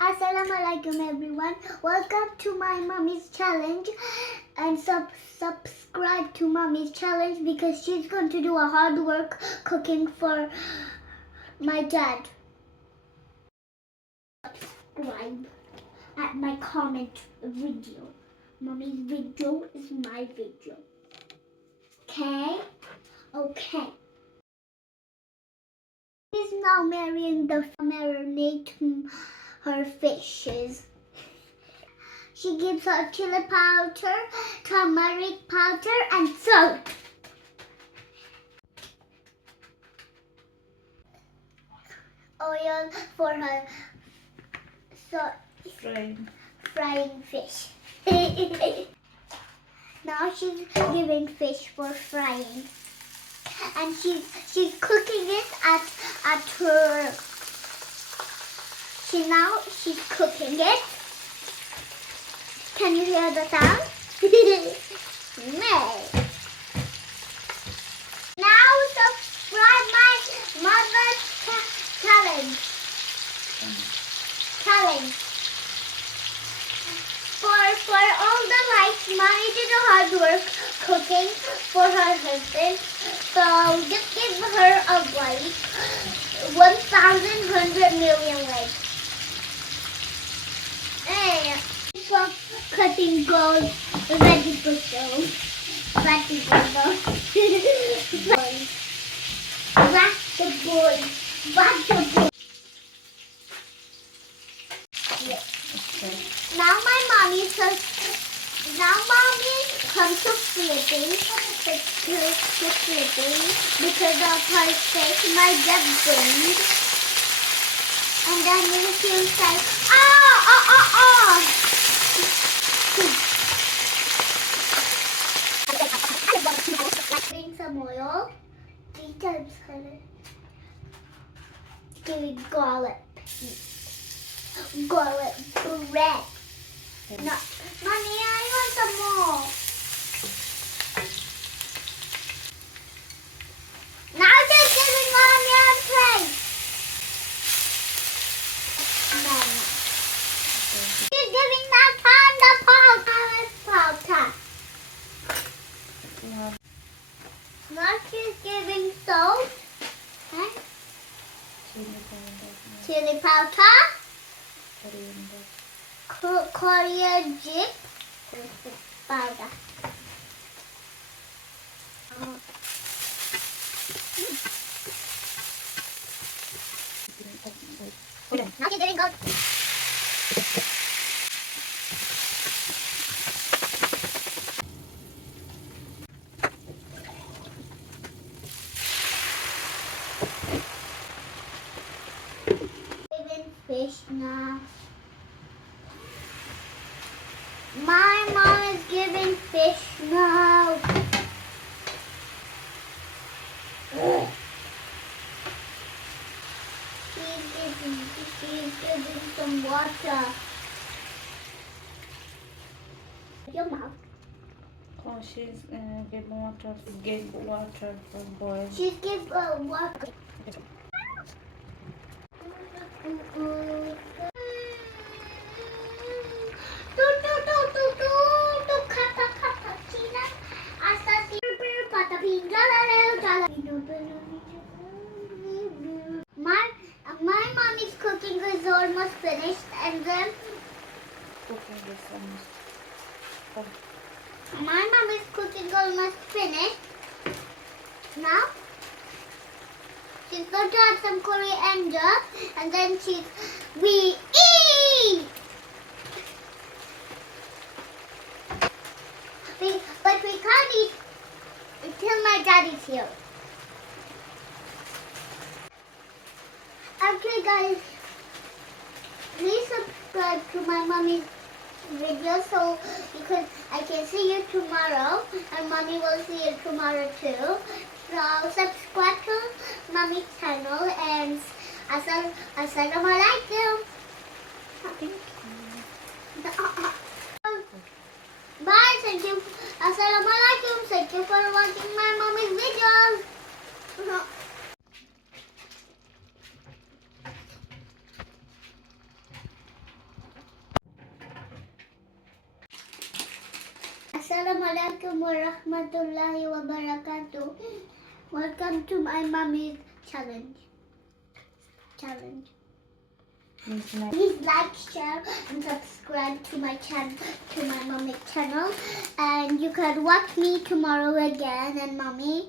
Assalamualaikum everyone. Welcome to my mommy's challenge and subscribe to mommy's challenge because she's going to do a hard work cooking for my dad. Subscribe at my comment video. Mommy's video is my video. Okay? Okay. She's now marinate her fishes. She gives her chili powder, turmeric powder, and salt. Oil for her frying fish. Now she's giving fish for frying, and she's cooking it at her. She's cooking it. Can you hear the sound? Nay. Now subscribe my mother's challenge. For all the likes, mommy did a hard work cooking for her husband. So just give her a like. 1,100,000,000 likes. Hey, for cutting gold vegetables. Vegetables. Yes. Okay. Now mommy comes to flipping because of her face. My dad burned. And then you feel like, Adding some oil, 3 times color. Giving garlic bread. No, mommy, I want some more. Now just giving onion plate. She's giving that panda powder. Now she's giving salt. Okay. Chili powder. Coriander powder. Now she's giving gold. Fish now. My mom is giving fish now. She's giving some water. Your mouth. Oh, she's giving water for boil. She's giving water. My mommy's cooking is almost finished, and then Cooking this one. my mommy's cooking almost finished. Now she's going to add some coriander, and then we eat. But we can't eat until my daddy's here. Okay guys, please subscribe to my mommy's video so because I can see you tomorrow and mommy will see you tomorrow too. So subscribe to mommy's channel and Assalamualaikum. Thank you. Bye, thank you. Assalamualaikum. Thank you for watching my mommy's videos. Assalamualaikum warahmatullahi wabarakatuh. Welcome to my mommy's challenge. Please like. Please like, share, and subscribe to my channel, to my mommy's channel. And you can watch me tomorrow again. And mommy.